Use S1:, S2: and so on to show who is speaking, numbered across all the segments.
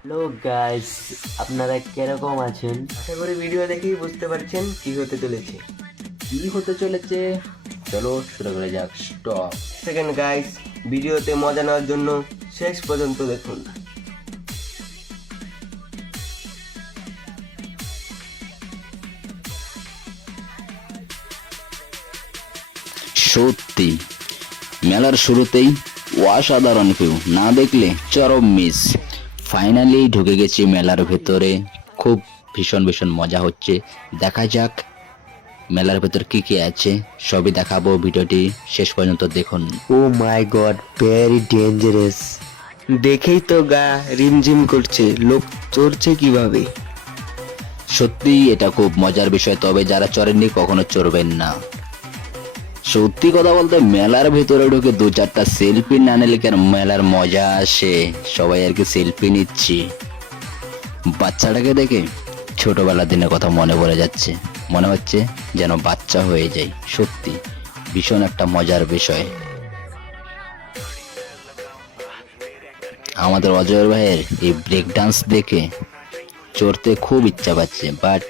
S1: Hello guys আপনারা কীরকম আছেন?
S2: আশা করি ভিডিও দেখেই বুঝতে পারছেন কি হতে চলেছে।
S3: কি হতে চলেছে? চলো শুরু করে যাক স্টপ
S2: সেকেন্ড গাইস ভিডিওতে মজা নেওয়ার জন্য শেষ পর্যন্ত দেখুন।
S3: সত্যি, মেলার শুরুতেই অসাধারণ কেউ না দেখলে চরম মিস ফাইনালি ঢুকে গেছি মেলার ভেতরে। খুব ভীষণ ভীষণ মজা হচ্ছে। দেখা যাক মেলার ভেতর কি কি আছে। সবই দেখাবো ভিডিওটি। শেষ পর্যন্ত দেখুন।
S1: Oh my God very dangerous
S2: দেখেই তো গা রিমঝিম করছে। লোক চড়ছে কীভাবে?
S3: সত্যি এটা খুব মজার বিষয় তবে যারা চড়েননি কখনো চড়বেন না। সত্যি কথা বলতে মেলার ভেতরে ঢুকে দু চারটা সেলফি না নিলে কেন মেলার মজা আসে? সবাই আর কি সেলফি নিচ্ছি। বাচ্চাটাকে দেখে ছোটবেলার দিনের কথা মনে পড়ে যাচ্ছে। মনে হচ্ছে যেন বাচ্চা হয়ে যায়, সত্যি। ভীষণ একটা মজার বিষয়। আমাদের অজয় ভাইয়ের এই ব্রেক ডান্স দেখে চড়তে খুব ইচ্ছা পাচ্ছে বাট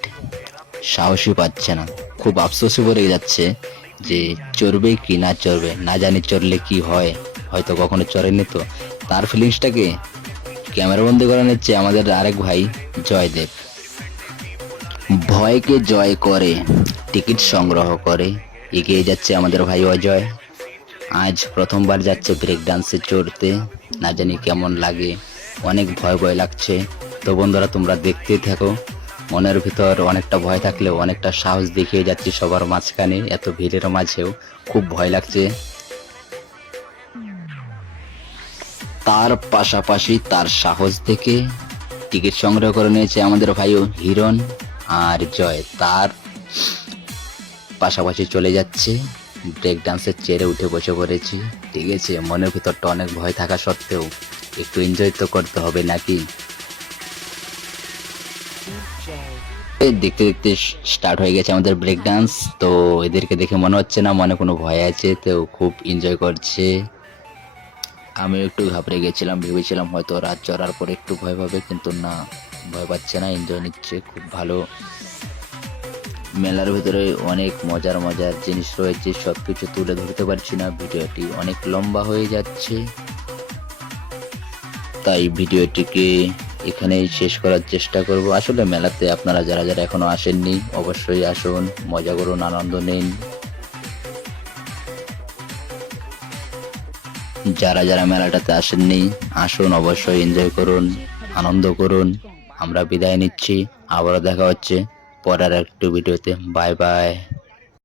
S3: সাহসই পাচ্ছে না। খুব আফসোসই করে যাচ্ছে যে চড়বে কি না চড়বে, না জানি চড়লে কি হয়, হয়তো কখনো চড়েনি তো। তার ফিলিংসটাকে ক্যামেরাবন্দি করে নিচ্ছে আমাদের আরেক ভাই, জয়দেব। ভয়কে জয় করে, টিকিট সংগ্রহ করে, এগিয়ে যাচ্ছে আমাদের ভাই অজয়। আজ প্রথমবার যাচ্ছে ব্রেক ডান্সে চড়তে, না জানি কেমন লাগে, অনেক ভয় ভয় লাগছে। তো বন্ধুরা, তোমরা দেখতে থাকো। মনের ভিতর অনেকটা ভয় থাকলেও অনেকটা সাহস দেখিয়ে যাচ্ছি সবার মাঝখানে, এত ভিড়ের মাঝেও। খুব ভয় লাগছে। তার পাশাপাশি তার সাহস দেখে টিকিট সংগ্রহ করে নিয়েছে আমাদের ভাইও হিরণ আর জয়। তার পাশাপাশি চলে যাচ্ছে ব্রেক ডান্সের চেয়ারে উঠে বসে পড়েছি। ঠিক আছে, মনের ভিতরটা অনেক ভয় থাকা সত্ত্বেও একটু এনজয় তো করতে হবে নাকি? দেখতে দেখতে স্টার্ট হয়ে গেছে আমাদের ব্রেক ডান্স তো এদেরকে দেখে মনে হচ্ছে না, মনে কোনো ভয় আছে, তো খুব এনজয় করছে। আমি একটু ঘাবড়ে গেছিলাম, ভেবেছিলাম হয়তো রাত চড়ার পরে একটু ভয় পাবে, কিন্তু না, ভয় পাচ্ছে না এনজয় নিচ্ছে, খুব ভালো। মেলার ভিতরে অনেক মজার মজার জিনিস রয়েছে সব কিছু তুলে ধরতে পারছি না, ভিডিওটি অনেক লম্বা হয়ে যাচ্ছে। তাই ভিডিওটিকে এখানেই শেষ করার চেষ্টা করব। আসলে মেলাতে আপনারা যারা যারা এখনও আসেননি, অবশ্যই আসুন, মজা করুন, আনন্দ নিন। যারা যারা মেলাটাতে আসেননি, আসুন, অবশ্যই এনজয় করুন, আনন্দ করুন। আমরা বিদায় নিচ্ছি, আবারও দেখা হচ্ছে পরের একটু ভিডিওতে। Bye bye.